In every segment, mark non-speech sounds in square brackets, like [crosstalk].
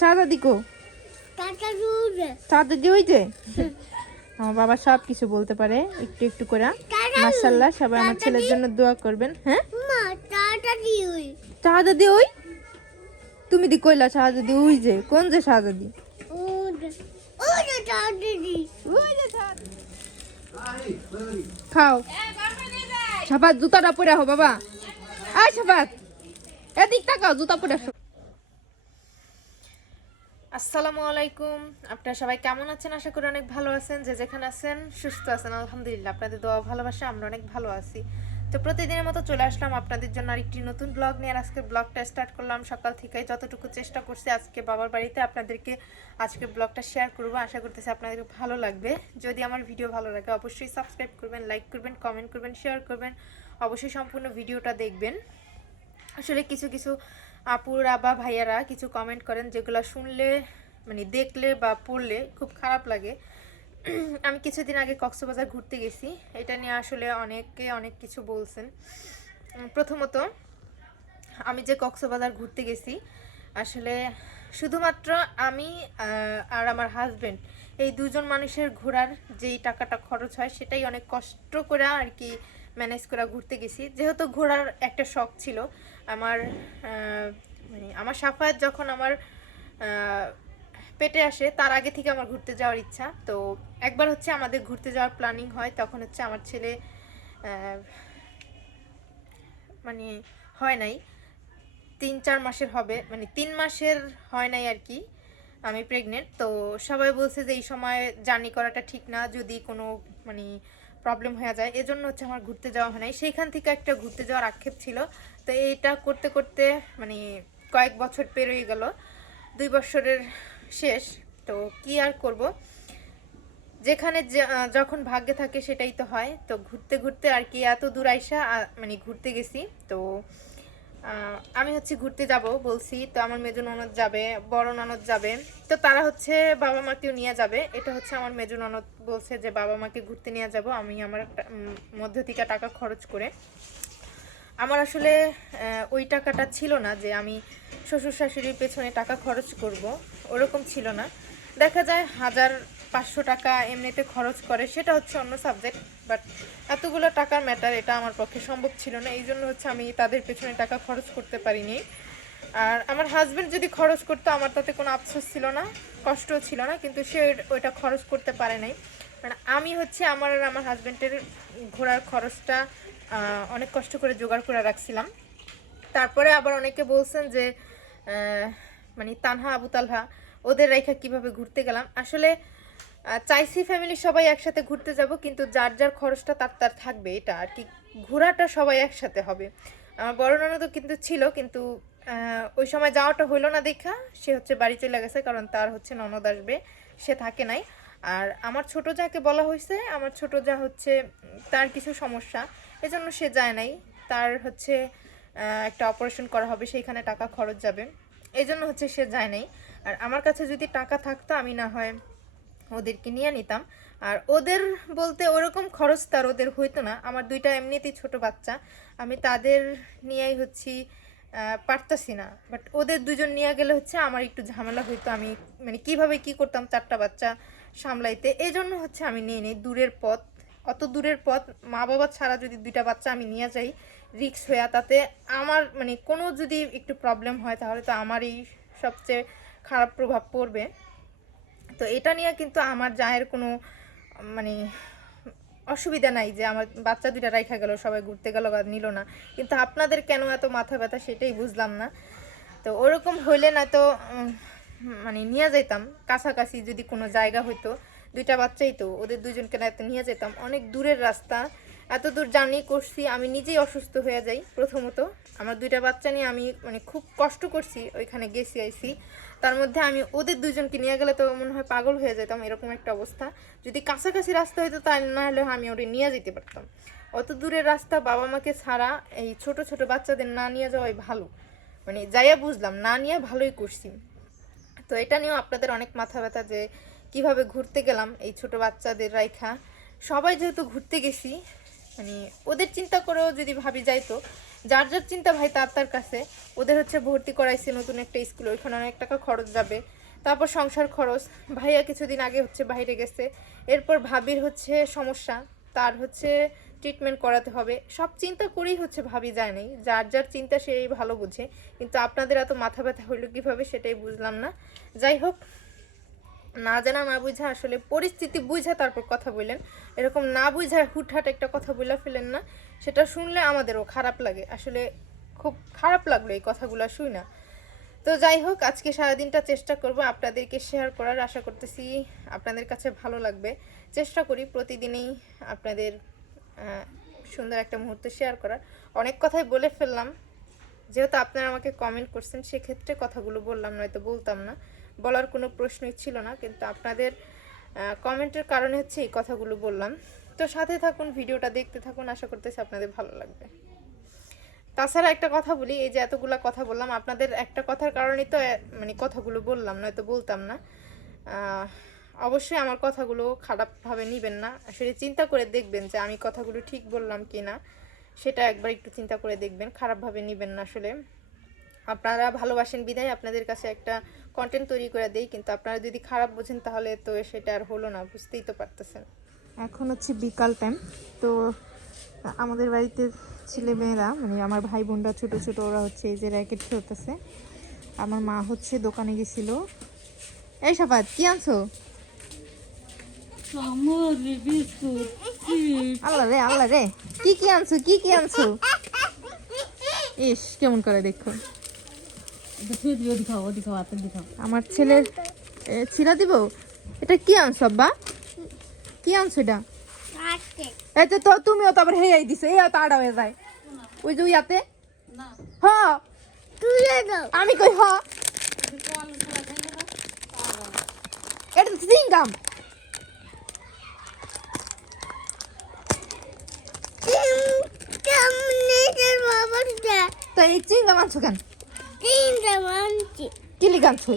শাহজাদি কো টাটা রুড়ে শাহজাদি ওই যে আমার বাবা সব কিছু বলতে পারে একটু একটু করে। মাশাল্লাহ সবাই আমার ছেলের জন্য দোয়া করবেন হ্যাঁ? মা টাটা ওই। তুমি দি কইলা শাহজাদি ওই যে কোন যে টাটা দি খাও। সাবাত জুতাটা পরে হো বাবা। আয় সাবাত। এদিক তাকাও জুতা পরে আসো। আসসালামু আলাইকুম। আপনারা সবাই কেমন আছেন? আশা করি অনেক ভালো আছেন। যে যেখানে আছেন, সুস্থ আছেন, আলহামদুলিল্লাহ। আপনাদের দোয়া ভালোবাসা আমরা অনেক ভালো আছি। তো প্রতিদিনের মতো চলে আসলাম আপনাদের জন্য আরেকটি নতুন ব্লগ নিয়ে। আজকে ব্লগটা স্টার্ট করলাম সকাল থেকে যতটুকু চেষ্টা করছি আজকে বাবার বাড়িতে আপনাদেরকে আজকে ব্লগটা শেয়ার করব। আশা করতেছি আপনাদের ভালো লাগবে। যদি আমার ভিডিও ভালো লাগে, অবশ্যই সাবস্ক্রাইব করবেন লাইক করবেন কমেন্ট করবেন শেয়ার করবেন। অবশ্যই সম্পূর্ণ ভিডিওটা দেখবেন। আসলে কিছু কিছু আপুরা বা ভাইয়ারা কিছু কমেন্ট করেন যেগুলো শুনলে মানে দেখলে বা পড়লে খুব খারাপ লাগে। [clears throat] আমি কিছুদিন আগে কক্সবাজার ঘুরতে গেছি। এটা নিয়ে আসলে অনেকে অনেক কিছু বলছেন। প্রথমত, আমি যে কক্সবাজার ঘুরতে গেছি, আসলে শুধুমাত্র আমি আর আমার হাজব্যান্ড এই দুজন মানুষের ঘোরার যেই টাকাটা খরচ হয়, সেটাই অনেক কষ্ট করে আর কি ম্যানেজ করে ঘুরতে গেছি। যেহেতু ঘোরার একটা শখ ছিল, আমার মানে আমার সাফায়াত যখন আমার পেটে আসে, তার আগে থেকে আমার ঘুরতে যাওয়ার ইচ্ছা। তো একবার হচ্ছে আমাদের ঘুরতে যাওয়ার প্ল্যানিং হয়, তখন হচ্ছে আমার ছেলে মানে হয় নাই। তিন, চার মাসের হবে মানে তিন মাসের হয় নাই আর কি, আমি প্রেগনেন্ট তো সবাই বলছে যে এই সময় জার্নি করাটা ঠিক না, যদি কোনো মানে প্রবলেম হয়ে যায়। এজন্য হচ্ছে আমার ঘুরতে যাওয়া হয় নাই। সেইখান থেকে একটা ঘুরতে যাওয়ার আক্ষেপ ছিল। তো এইটা করতে করতে মানে কয়েক বছর পেরোয় গেল। দুই বছরের শেষ। তো কি আর করব? যেখানে যখন ভাগ্যে থাকে সেটাই তো হয়। তো ঘুরতে ঘুরতে আর কি এত দূর আইসা মানে ঘুরতে গেছি। তো আমি হচ্ছে ঘুরতে যাব বলছি তো আমার মেজো ননদ যাবে বড় ননদ যাবে। তো তারা হচ্ছে বাবা মাকেও নিয়ে যাবে। এটা হচ্ছে আমার মেজো ননদ বলছে যে বাবা মাকে ঘুরতে নিয়ে যাব আমি আমার একটা, মধ্য থেকে টাকা খরচ করে। আমার আসলে ওই টাকাটা ছিল না যে আমি শ্বশুর শাশুড়ির পেছনে টাকা খরচ করব ওরকম ছিল না। দেখা যায় হাজার পাঁচশো টাকা এমনিতে খরচ করে, সেটা হচ্ছে অন্য সাবজেক্ট বাট এতগুলো টাকার ম্যাটার এটা আমার পক্ষে সম্ভব ছিল না। এই জন্য হচ্ছে আমি তাদের পেছনে টাকা খরচ করতে পারিনি। আর আমার হাজবেন্ড যদি খরচ করতো, আমার তাতে কোনো আফসোস ছিল না, কষ্টও ছিল না, কিন্তু সে ওই- ওইটা খরচ করতে পারে নাই। মানে আমি হচ্ছে আমার আর আমার হাজবেন্ডের ঘোরার খরচটা অনেক কষ্ট করে জোগাড় করে রাখছিলাম। তারপরে আবার অনেকে বলছেন যে মানে তানহা আবু তালহা ওদের রেখা কীভাবে ঘুরতে গেলাম? আসলে চাইছি ফ্যামিলি সবাই একসাথে ঘুরতে যাব, কিন্তু যার যার খরচটা তার তার থাকবে, এটা আর কি। ঘোরাটা সবাই একসাথে হবে। আমার বড় ননদও কিন্তু ছিল, কিন্তু ওই সময় যাওয়াটা হইল না দেখা। সে হচ্ছে বাড়ি চলে গেছে, কারণ তার হচ্ছে ননদ আসবে, সে থাকে নাই। আর আমার ছোট যাকে বলা হয়েছে, আমার ছোট যা হচ্ছে, তার কিছু সমস্যা, এজন্য সে যায় নাই। তার হচ্ছে একটা অপারেশন করা হবে, সেইখানে টাকা খরচ যাবে। এই জন্য হচ্ছে সে যায় নাই। আর আমার কাছে যদি টাকা থাকতো, আমি না হয় ওদেরকে নিয়ে নিতাম। আর ওদের বলতে ওরকম খরচ তার ওদের হইতো না। আমার দুইটা এমনিতেই ছোট বাচ্চা। আমি তাদের নিয়েই হচ্ছি পারতাছি না। বাট ওদের দুজন নিয়ে গেলে হচ্ছে আমার একটু ঝামেলা হইতো। আমি মানে কীভাবে কি করতাম চারটা বাচ্চা সামলাইতে। এই জন্য হচ্ছে আমি নিয়ে নিই। দূরের পথ। অত দূরের পথ মা বাবা ছাড়া যদি দুইটা বাচ্চা আমি নিয়ে যাই রিক্স হয়ে তাতে আমার মানে কোনো যদি একটু প্রবলেম হয়, তাহলে তো আমারই সবচেয়ে খারাপ প্রভাব পড়বে। তো এটা নিয়ে কিন্তু আমার জায়ের কোনো মানে অসুবিধা নাই যে আমার বাচ্চা দুইটা রাইখা গেল, সবাই ঘুরতে গেল বা নিল না। কিন্তু আপনাদের কেন এত মাথা ব্যথা সেটাই বুঝলাম না। তো ওরকম হইলে না তো মানে নিয়ে যেতাম কাছাকাছি যদি কোনো জায়গা হইতো, দুইটা বাচ্চাই তো, ওদের দুজনকে না নিয়ে যেতাম অনেক দূরের রাস্তা। এত দূর জার্নি করছি, আমি নিজেই অসুস্থ হয়ে যাই প্রথমত। আমার দুইটা বাচ্চা নিয়ে আমি মানে খুব কষ্ট করছি, ওইখানে গেছি, আইছি। তার মধ্যে আমি, ওদের দুজনকে নিয়ে গেলে তো মনে হয় পাগল হয়ে যেতাম, এরকম একটা অবস্থা। যদি কাছাকাছি রাস্তা হইতো তাই না হলে আমি ওটা নিয়ে যেতে পারতাম। অত দূরের রাস্তা বাবা মাকে ছাড়া এই ছোট ছোট বাচ্চাদের না নিয়ে যাওয়াই ভালো। মানে যাইয়া বুঝলাম, না নিয়ে ভালোই করছি। তো এটা নিয়েও আপনাদের অনেক মাথা ব্যথা যে কীভাবে ঘুরতে গেলাম এই ছোট বাচ্চাদের রাইখা। সবাই যেহেতু ঘুরতে গেছি মানে ওদের চিন্তা করেও যদি ভাবি যাইতো যার যার চিন্তা ভাই তার তার কাছে, ওদের হচ্ছে ভর্তি করাইছে নতুন একটা স্কুলে, ওইখানে অনেক টাকা খরচ যাবে, তারপর সংসার খরচ, ভাইয়া কিছুদিন আগে হচ্ছে বাইরে গেছে, এরপর ভাবির হচ্ছে সমস্যা, তার হচ্ছে ট্রিটমেন্ট করাতে হবে, সব চিন্তা করেই হচ্ছে ভাবি যায় নাই, যার যার চিন্তা সেই ভালো বুঝে, কিন্তু আপনাদের এত মাথা ব্যথা হইল কীভাবে সেটাই বুঝলাম না, যাই হোক না জানা, না বুঝা, আসলে পরিস্থিতি বুঝা তারপর কথা বললেন। এরকম না বুঝা হুটহাট একটা কথা বলে ফেলেন না, সেটা শুনলে আমাদেরও খারাপ লাগে। আসলে খুব খারাপ লাগল এই কথাগুলো শুই না। তো যাই হোক, আজকে সারাদিনটা চেষ্টা করব আপনাদেরকে শেয়ার করার। আশা করতেছি আপনাদের কাছে ভালো লাগবে। চেষ্টা করি প্রতিদিনই আপনাদের সুন্দর একটা মুহূর্ত শেয়ার করার। অনেক কথাই বলে ফেললাম। যেহেতু আপনারা আমাকে কমেন্ট করছেন, সেক্ষেত্রে কথাগুলো বললাম, নয়তো বলতাম না। বলার কোনো প্রশ্নই ছিল না, কিন্তু আপনাদের কমেন্টের কারণে হচ্ছে এই কথাগুলো বললাম। তো সাথে থাকুন, ভিডিওটা দেখতে থাকুন, আশা করতেছি আপনাদের ভালো লাগবে। তাছাড়া একটা কথা বলি, এই যে এতগুলা কথা বললাম, আপনাদের একটা কথার কারণেই তো মানে কথাগুলো বললাম, নয়তো বলতাম না। অবশ্যই আমার কথাগুলো খারাপভাবে নেবেন না, আসলে চিন্তা করে দেখবেন যে আমি কথাগুলো ঠিক বললাম কি না সেটা একবার একটু চিন্তা করে দেখবেন, খারাপভাবে নেবেন না আসলে। আপনারা ভালোবাসেন বিদায়, আপনাদের কাছে একটা কন্টেন্ট তৈরি করে দেই কিন্তু আপনারা যদি খারাপ বোঝেন তাহলে তো সেটা আর হলো না বুঝতেই তো পারতেছেন। এখন হচ্ছে বিকাল টাইম তো আমাদের বাড়িতে ছেলে মেয়েরা মানে আমার ভাই বোনরা ছোটো ছোটো ওরা হচ্ছে এই যে র্যাকেট খেলতেছে। আমার মা হচ্ছে দোকানে গেছিল। এই সাফাত কি আনছো? আল্লাহ রে আল্লাহ রে কি কি আনছো কি কি আনছো? ইস কেমন করে দেখো। আমার ছেলের এ, ছিলা দিব? এটা কি আনছো আব্বা? কি আনছো এটা? যে তো তুমিও তো আবার হেয়াই দিছো এই তো আড়া হয়ে যায়। ওই যে ইয়াতে হ। আমি কই হ। এটা তো সিঙ্গাম তো এই চিংগাম আনছো কেন? কি লিখে আনছো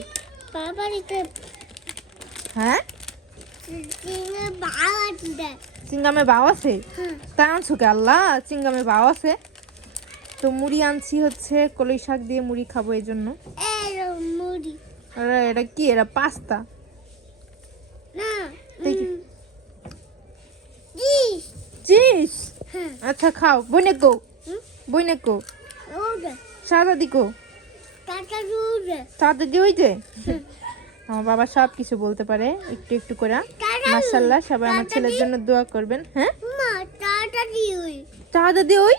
হ্যাঁ? চিংগামে বাও আছে। তা আনছো কে আল্লাহ? চিংগামে বাও আছে? তো মুড়ি আনছি হচ্ছে কলই শাক দিয়ে মুড়ি খাব এই জন্য। এটা কি? এটা পাস্তা। চিস হ্যাঁ। আচ্ছা খাও। বইনে কো? বইনে কো। সাদা কো ওই যে? আমার বাবা সব কিছু বলতে পারে একটু একটু করে। মাশাল্লাহ সবাই আমার ছেলের জন্য দোয়া করবেন হ্যাঁ? মা টাটা দিউই শাহাদা দি ওই?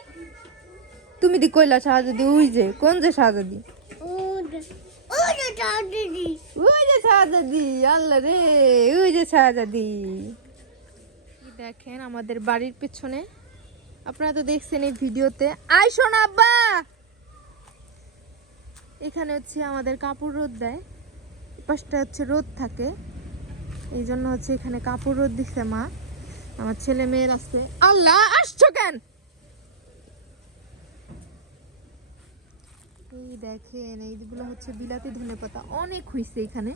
তুমি দি কইলা শাহাদা দি ওই যে কোন যে শাহাদা দি ওটা ওটা টাটা দি ওই যে শাহাদা আল্লাহ রে ওই যে শাহাদাদি দেখেন আমাদের বাড়ির পেছনে আপনারা তো দেখছেন এই ভিডিওতে। আই শোন আব্বা! এখানে হচ্ছে আমাদের কাপড় রোদ দেয়। পাশটা হচ্ছে রোদ থাকে। এই জন্য হচ্ছে এখানে কাপড় রোদ দিচ্ছে মা। আমার ছেলে মেয়ের আছে আল্লাহ, আসছো কেন? এই দেখেন, এইগুলো হচ্ছে বিলাতি ধনে পাতা। অনেক হয়েছে এখানে।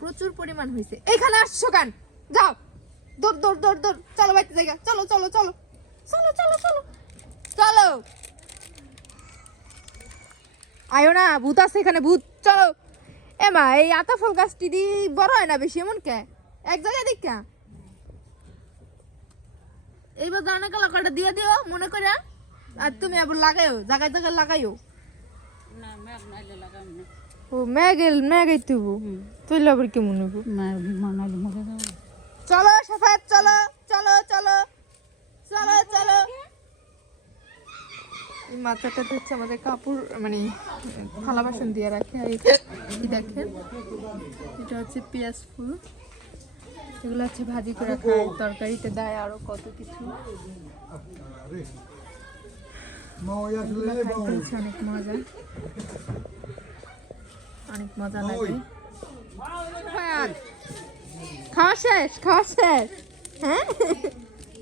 প্রচুর পরিমাণ হয়েছে এখানে আসছো কেন? যাও। দৌড় দৌড় দৌড় দৌড়। চলো বাড়িতে জায়গা। চলো চলো চলো। চলো চলো চলো। চলো। আয়ো না ভূত আছে এখানে ভূত চলো। এ মা এই আতা ফল গাছটি দি বড় হয় না বেশি এমন কে? এক জায়গায় দেখা এইবার দানা কালাকাটা দিয়ে দিও মনে করে আর তুমি আবার লাগাইও জায়গায় জায়গায় লাগাইও। ম্যাগ ও ম্যাগেল ম্যাগাই তুবু তুইলে আবার ম্যাগ মানাইলে মরে যাব। চলো সাফাত চলো চলো চলো। চলো চলো। মাথাটাতে হচ্ছে আমাদের কাপড় মানে থালা বাসন দিয়ে রাখে আর কি দেখেন? এটা হচ্ছে পেঁয়াজ ফুল। এগুলো হচ্ছে ভাজি করে খায় তরকারিতে দেয় আরও কত কিছু। অনেক মজা। অনেক মজা লাগে। খাওয়া শেষ খাওয়া শেষ। হ্যাঁ?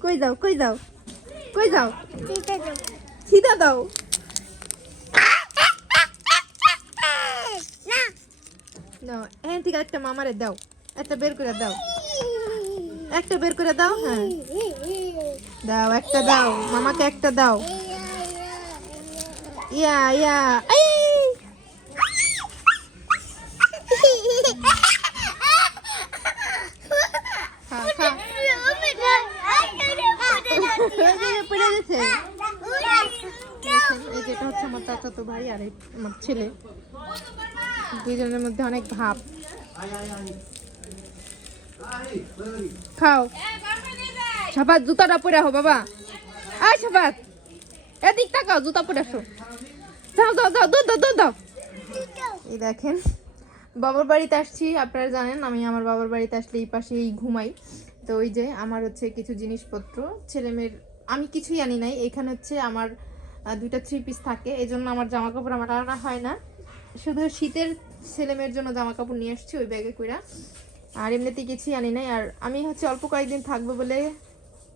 কই যাও কই যাও কই যাও? দিতে দাও ছিদা দাও না দাও এখান থেকে একটা মামারে দাও একটা বের করে দাও একটা বের করে দাও হ্যাঁ দাও একটা দাও মামাকে একটা দাও ইয়া ইয়া এই খা খা পড়ে গেছে যেটা হচ্ছে আমার চাচাতো ভাই আর আমার ছেলে। দুইজনের মধ্যে অনেক ভাব। খাও। সাবাত, জুতাটা পরে আহো বাবা। আয় সাবাত। এদিক তাকাও, জুতা পরে আসো। যাও যাও যাও, দৌড় দাও দৌড়, দাও। এই দেখেন, বাবার বাড়িতে আসছি, আপনারা জানেন, আমি আমার বাবার বাড়িতে আসলে এই পাশেই ঘুমাই। তো ওই যে আমার হচ্ছে কিছু জিনিসপত্র, ছেলেমেয়ের, আমি কিছুই আনি নাই। এখানে হচ্ছে আমার দুইটা থ্রি পিস থাকে এই জন্য আমার জামা কাপড় আমার আনা হয় না। শুধু শীতের ছেলেমেয়ের জন্য জামা কাপড় নিয়ে আসছি ওই ব্যাগে কইরা। আর এমনিতে কিছুই আনি নাই, আর আমি হচ্ছে অল্প কয়েকদিন থাকব বলে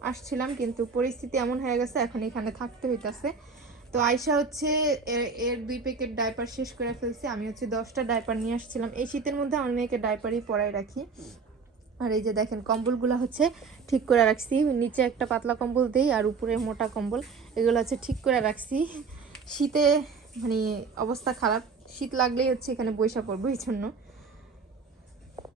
আসছিলাম, কিন্তু পরিস্থিতি এমন হয়ে গেছে, এখন এখানে থাকতে হইতাছে। তো আয়সা হচ্ছে এর- এর দুই প্যাকেট ডাইপার শেষ করে ফেলছে, আমি হচ্ছে দশটা ডাইপার নিয়ে আসছিলাম। এই শীতের মধ্যে আমার মেয়েকে ডাইপারই পরাই রাখি। আর এই যে দেখেন, কম্বলগুলো হচ্ছে ঠিক করে রাখছি। নিচে একটা পাতলা কম্বল দেই আর উপরে মোটা কম্বল। এগুলো হচ্ছে ঠিক করে রাখছি। শীতে মানে অবস্থা খারাপ। শীত লাগলেই হচ্ছে এখানে বৈশা পড়ব, এই জন্য।